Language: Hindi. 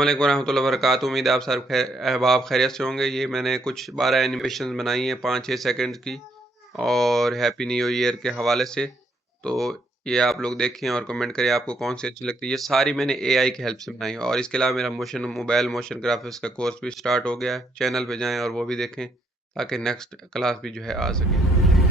वालेकुम रहमतुल्लाहि व बरकातुहू। उम्मीद है आप सब अहबाब खैरियत से होंगे। ये मैंने कुछ 12 एनिमेशन बनाई हैं 5-6 सेकंड की, और हैप्पी न्यू ईयर के हवाले से। तो ये आप लोग देखें और कमेंट करें आपको कौन सी अच्छी लगती है। ये सारी मैंने एआई की हेल्प से बनाई है। और इसके अलावा मेरा मोबाइल मोशन ग्राफिक्स का कोर्स भी स्टार्ट हो गया है। चैनल पे जाएं और वो भी देखें ताकि नेक्स्ट क्लास भी जो है आ सके।